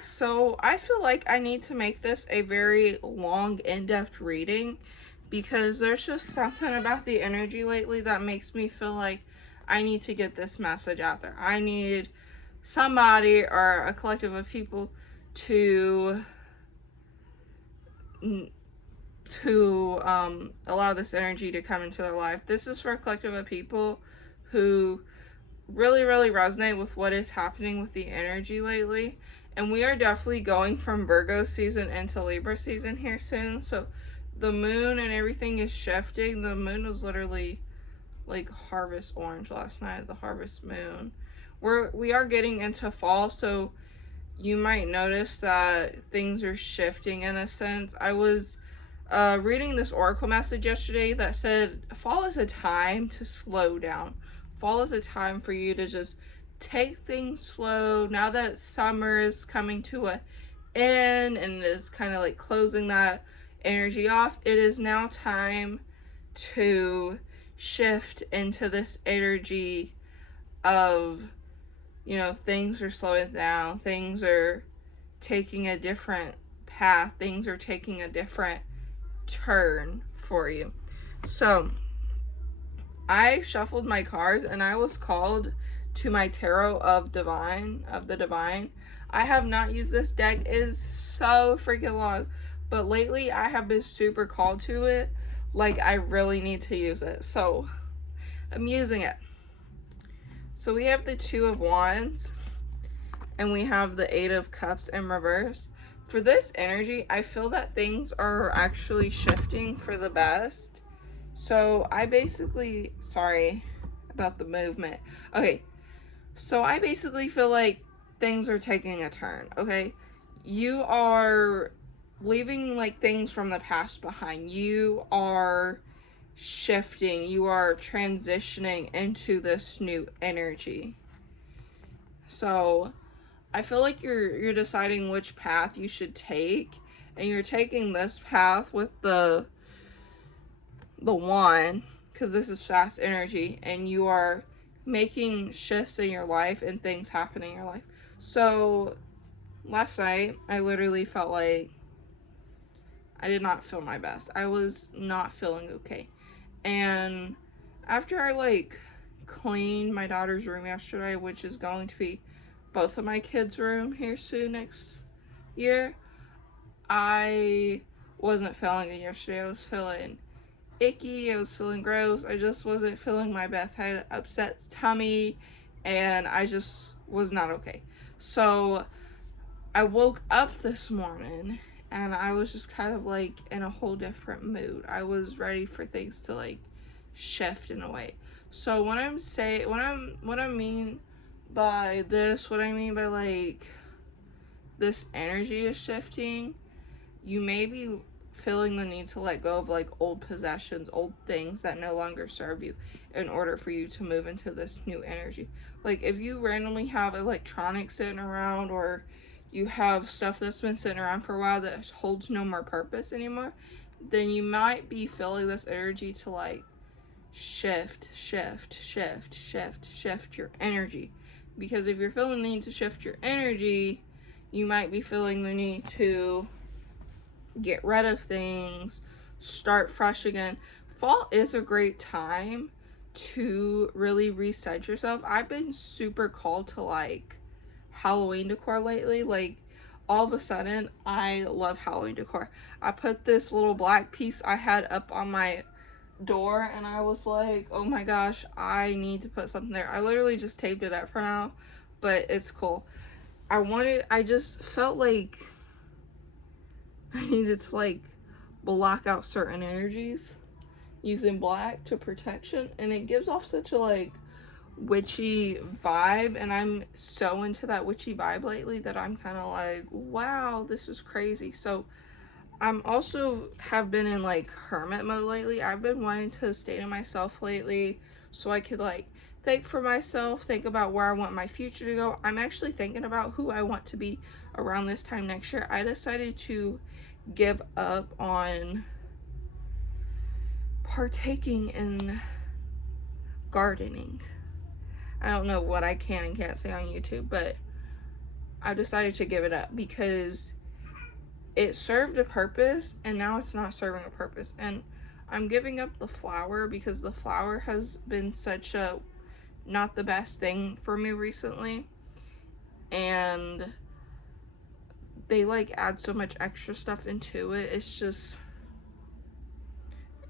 So I feel like I need to make this a very long, in-depth reading because there's just something about the energy lately that makes me feel like I need to get this message out there. I need somebody or a collective of people to allow this energy to come into their life. This is for a collective of people who really resonate with what is happening with the energy lately. And we are definitely going from Virgo season into Libra season here soon. So the moon and everything is shifting. The moon was literally like harvest orange last night, the harvest moon. We are getting into fall, so you might notice that things are shifting in a sense. I was reading this oracle message yesterday that said fall is a time to slow down. Fall is a time for you to just take things slow. Now that summer is coming to an end and is kind of like closing that energy off, it is now time to shift into this energy of, things are slowing down, things are taking a different path, things are taking a different turn for you. So I shuffled my cards and I was called to my tarot of the divine. I have not used this deck. It is so freaking long, but lately I have been super called to it. Like I really need to use it, so I'm using it. So we have the Two of Wands and we have the Eight of Cups in reverse. For this energy, I feel that things are actually shifting for the best. So sorry about the movement. Okay, so I basically feel like things are taking a turn, okay? You are leaving like things from the past behind. You are shifting, you are transitioning into this new energy. So I feel like you're deciding which path you should take, and you're taking this path with the wand because this is fast energy, and you are making shifts in your life and things happening in your life. So last night I literally felt like I did not feel my best. I was not feeling okay. And after I like cleaned my daughter's room yesterday, which is going to be both of my kids' room here soon next year, I wasn't feeling it yesterday. I was feeling icky, I was feeling gross, I just wasn't feeling my best. I had an upset tummy and I just was not okay. So I woke up this morning and I was just kind of like in a whole different mood. I was ready for things to like shift in a way. So what I mean by this, what I mean by like this energy is shifting, you may be feeling the need to let go of like old possessions, old things that no longer serve you in order for you to move into this new energy. Like if you randomly have electronics sitting around, or you have stuff that's been sitting around for a while that holds no more purpose anymore, then you might be feeling this energy to like shift your energy. Because if you're feeling the need to shift your energy, you might be feeling the need to get rid of things, start fresh again. Fall is a great time to really reset yourself. I've been super called to like Halloween decor lately. Like all of a sudden, I love Halloween decor. I put this little black piece I had up on my door and I was like, oh my gosh, I need to put something there. I literally just taped it up for now, but it's cool. I just felt like I needed to like block out certain energies using black to protection, and it gives off such a like witchy vibe, and I'm so into that witchy vibe lately that I'm kind of like, wow, this is crazy. So I'm also have been in like hermit mode lately. I've been wanting to stay to myself lately so I could like think for myself, think about where I want my future to go. I'm actually thinking about who I want to be around this time next year. I decided to give up on partaking in gardening. I don't know what I can and can't say on YouTube, but I decided to give it up because it served a purpose and now it's not serving a purpose. And I'm giving up the flour because the flour has been such a not the best thing for me recently. And they like add so much extra stuff into it.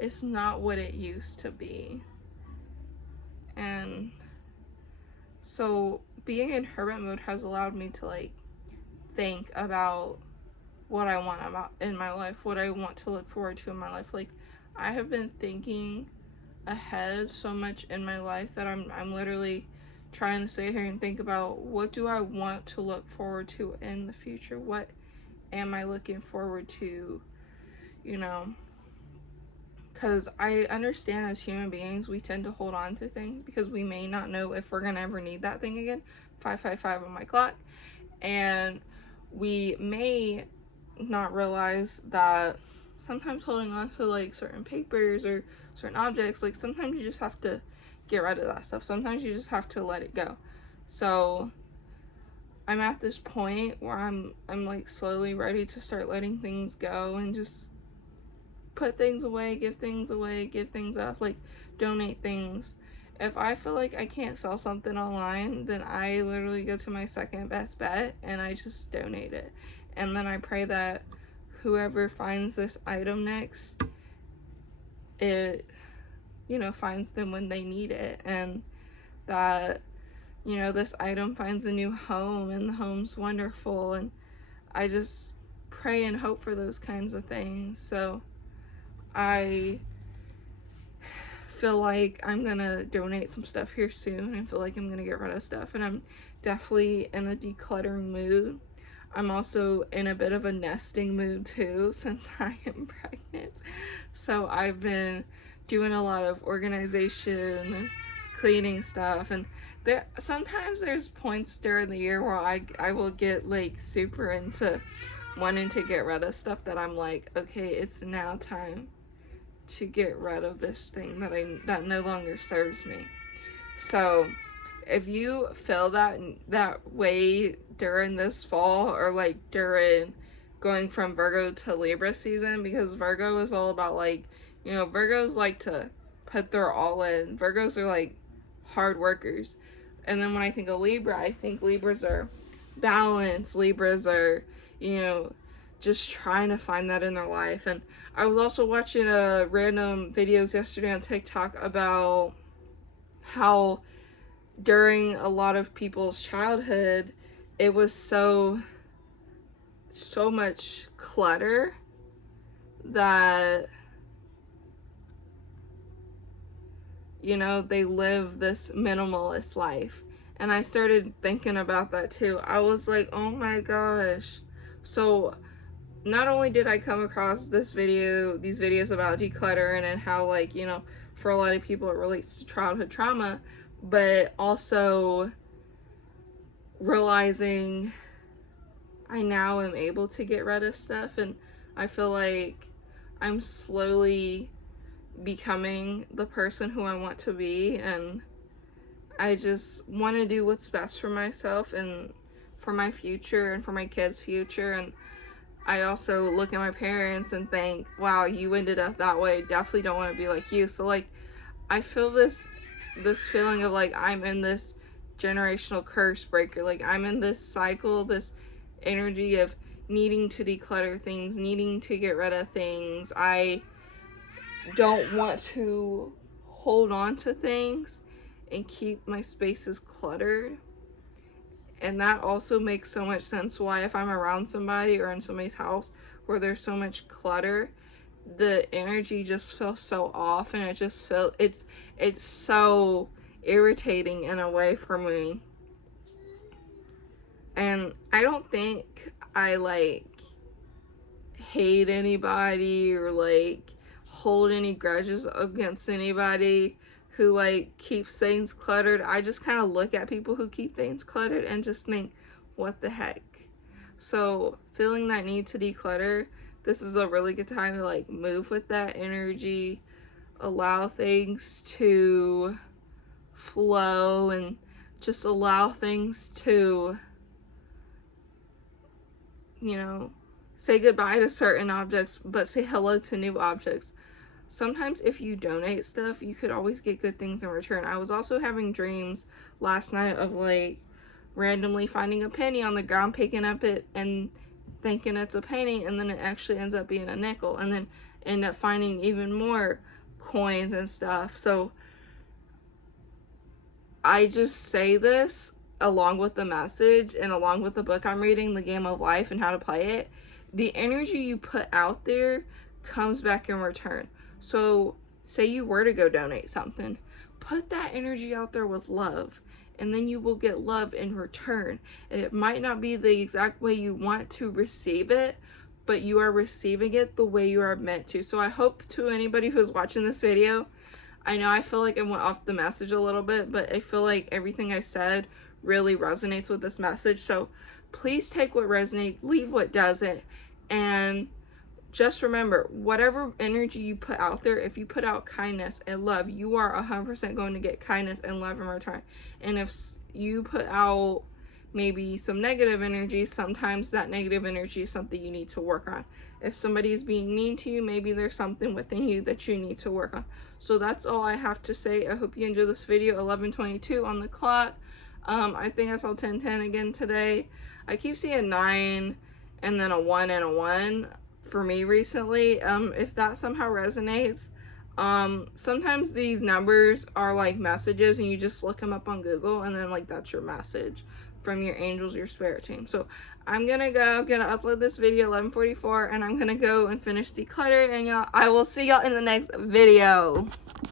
It's not what it used to be. And so being in hermit mode has allowed me to like think about what I want about in my life, what I want to look forward to in my life. Like I have been thinking ahead so much in my life that I'm literally trying to sit here and think about what do I want to look forward to in the future? What am I looking forward to? You know, because I understand as human beings we tend to hold on to things because we may not know if we're gonna ever need that thing again. 555 on my clock. And we may not realize that sometimes holding on to like certain papers or certain objects, like sometimes you just have to get rid of that stuff. Sometimes you just have to let it go. So I'm at this point where I'm like slowly ready to start letting things go and just put things away, give things up, like donate things. If I feel like I can't sell something online, then I literally go to my second best bet and I just donate it. And then I pray that whoever finds this item next, it, finds them when they need it. And that, this item finds a new home and the home's wonderful. And I just pray and hope for those kinds of things. So I feel like I'm gonna donate some stuff here soon. I feel like I'm gonna get rid of stuff, and I'm definitely in a decluttering mood. I'm also in a bit of a nesting mood too since I am pregnant. So I've been doing a lot of organization and cleaning stuff, and sometimes there's points during the year where I will get like super into wanting to get rid of stuff that I'm like, okay, it's now time to get rid of this thing that no longer serves me. So if you feel that way during this fall, or like during going from Virgo to Libra season, because Virgo is all about like, Virgos like to put their all in. Virgos are like hard workers. And then when I think of Libra, I think Libras are balanced. Libras are, just trying to find that in their life. And I was also watching random videos yesterday on TikTok about how during a lot of people's childhood, it was so much clutter that, they live this minimalist life. And I started thinking about that too. I was like, oh my gosh. So not only did I come across these videos about decluttering and how, like, for a lot of people it relates to childhood trauma, but also realizing I now am able to get rid of stuff, and I feel like I'm slowly becoming the person who I want to be, and I just want to do what's best for myself and for my future and for my kids' future. And I also look at my parents and think, wow, you ended up that way. Definitely don't want to be like you. So like, I feel this feeling of like I'm in this generational curse breaker. Like I'm in this cycle, this energy of needing to declutter things, needing to get rid of things. I don't want to hold on to things and keep my spaces cluttered. And that also makes so much sense why if I'm around somebody or in somebody's house where there's so much clutter, the energy just feels so off, and it's so irritating in a way for me. And I don't think I like hate anybody or like hold any grudges against anybody who like keeps things cluttered. I just kind of look at people who keep things cluttered and just think, what the heck? So feeling that need to declutter, this is a really good time to like move with that energy, allow things to flow, and just allow things to you know, say goodbye to certain objects, but say hello to new objects. Sometimes if you donate stuff, you could always get good things in return. I was also having dreams last night of like randomly finding a penny on the ground, picking up it and thinking it's a penny, and then it actually ends up being a nickel, and then end up finding even more coins and stuff. So I just say this along with the message and along with the book I'm reading, The Game of Life and How to Play It. The energy you put out there comes back in return. So say you were to go donate something, put that energy out there with love, and then you will get love in return. And it might not be the exact way you want to receive it, but you are receiving it the way you are meant to. So I hope to anybody who's watching this video, I know I feel like I went off the message a little bit, but I feel like everything I said really resonates with this message. So please take what resonates, leave what doesn't, and just remember, whatever energy you put out there, if you put out kindness and love, you are 100% going to get kindness and love in return. And if you put out maybe some negative energy, sometimes that negative energy is something you need to work on. If somebody is being mean to you, maybe there's something within you that you need to work on. So that's all I have to say. I hope you enjoyed this video. 11:22 on the clock. I think I saw 10:10 again today. I keep seeing 9 and then a 1 and a 1 for me recently. If that somehow resonates, sometimes these numbers are like messages and you just look them up on Google, and then like that's your message from your angels, your spirit team. So I'm gonna upload this video 11:44, and I'm gonna go and finish decluttering, and I will see y'all in the next video.